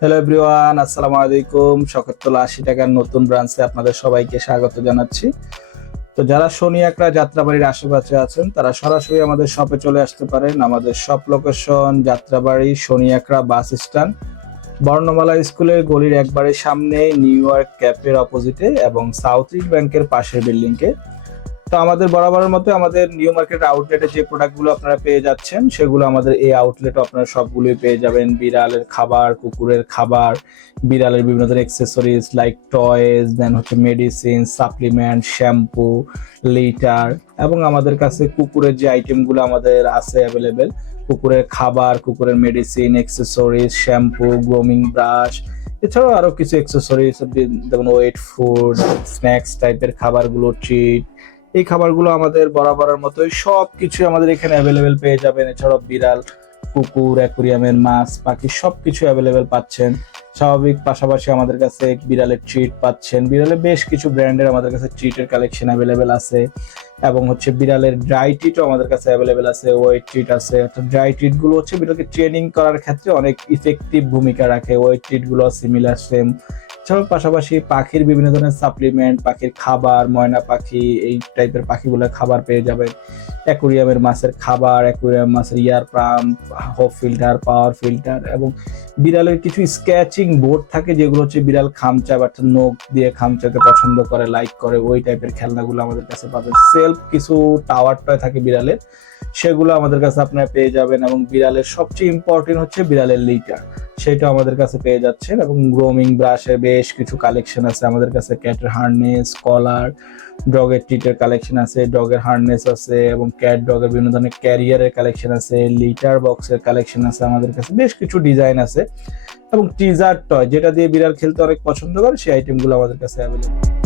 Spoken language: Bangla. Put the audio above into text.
হ্যালো এভরিওয়ান আসসালামু আলাইকুম শখতলা আশি টাকার নতুন ব্রাঞ্চে আপনাদের সবাইকে স্বাগত জানাচ্ছি। তো যারা শনি একরা যাত্রাবাড়ির আশেপাশে আছেন, তারা সরাসরি আমাদের শপে চলে আসতে পারেন। আমাদের শপ লোকেশন যাত্রাবাড়ি শনি একরা বাস স্ট্যান্ড, বর্ণমালা স্কুলের গলির একবারে সামনে, নিউ ইয়র্ক ক্যাফের অপোজিটে এবং সাউথ ইস্ট ব্যাংকের পাশের বিল্ডিংকে তো আমাদের বরাবরের মতো আমাদের নিউ মার্কেট আউটলেটে যে প্রোডাক্টগুলো আপনারা পেয়ে যাচ্ছেন, সেগুলো আমাদের এই আউটলেটে আপনারা সবগুলোই পেয়ে যাবেন। বিড়ালের খাবার, কুকুরের খাবার, বিড়ালের বিভিন্ন ধরনের এক্সেসরিজ লাইক টয়েস দেন হচ্ছে মেডিসিন সাপ্লিমেন্ট শ্যাম্পু লিটার এবং আমাদের কাছে কুকুরের যে আইটেমগুলো আমাদের আছে অ্যাভেলেবেল কুকুরের খাবার, কুকুরের medicine accessories shampoo grooming brush এছাড়াও আরও কিছু এক্সেসরিজ যেমন ওয়েট ফুড স্ন্যাক্স টাইপের খাবারগুলো ট্রিট এই খাবারগুলো আমাদের বরাবরের মতোই সব কিছু আমাদের এখানে অ্যাভেলেবেল পেয়ে যাবেন। এছাড়াও বিড়াল, কুকুর, অ্যাকুরিয়ামের মাছ, পাখি সব কিছু অ্যাভেলেবেল পাচ্ছেন। স্বাভাবিক পাশাপাশি আমাদের কাছে বিড়ালের ট্রিট পাচ্ছেন। বিড়ালের বেশ কিছু ব্র্যান্ডের আমাদের কাছে ট্রিটের কালেকশন অ্যাভেলেবেল আছে। এবং হচ্ছে বিড়ালের ড্রাই ট্রিটও আমাদের কাছে অ্যাভেলেবেল আছে ওয়েট ট্রিট আছে। অর্থাৎ ড্রাই ট্রিটগুলো হচ্ছে বিড়ালকে ট্রেনিং করার ক্ষেত্রে অনেক ইফেক্টিভ ভূমিকা রাখে। ওয়েট ট্রিটগুলো সিমিলার সেম এছাড়াও পাশাপাশি পাখির বিভিন্ন ধরনের সাপ্লিমেন্ট পাখির খাবার, ময়না পাখি, এই টাইপের পাখিগুলো খাবার পেয়ে যাবেন অ্যাকুরিয়ামের মাছের খাবার, অ্যাকুরিয়াম মাছের ইয়ার পাম্প হোপ ফিল্টার পাওয়ার ফিল্টার এবং বিড়ালের কিছু স্কেচিং বোর্ড থাকে যেগুলো হচ্ছে বিড়াল খামচা বা নখ দিয়ে খামচাতে পছন্দ করে লাইক করে, ওই টাইপের খেলনাগুলো আমাদের কাছে পাবেন। সেলফ কিছু টাওয়ার টয় থাকে বিড়ালের। সেগুলো আমাদের কাছে আপনারা পেয়ে যাবেন এবং বিড়ালের সবচেয়ে ইম্পর্টেন্ট হচ্ছে বিড়ালের লিটার সেটা আমাদের কাছে পেয়ে যাচ্ছেন এবং গ্রোমিং ব্রাশের বেশ কিছু কালেকশন আছে আমাদের কাছে। ক্যাটের হার্নেস কলার ডগের ট্রিটের কালেকশন আছে ডগের হার্নেস আছে এবং ক্যাট ডগের বিভিন্ন ধরনের ক্যারিয়ারের কালেকশন আছে লিটার বক্সের কালেকশন আছে আমাদের কাছে। বেশ কিছু ডিজাইন আছে এবং টিজার টয় যেটা দিয়ে বিড়াল খেলতে অনেক পছন্দ করে, সেই আইটেমগুলো আমাদের কাছে অ্যাভেলেবল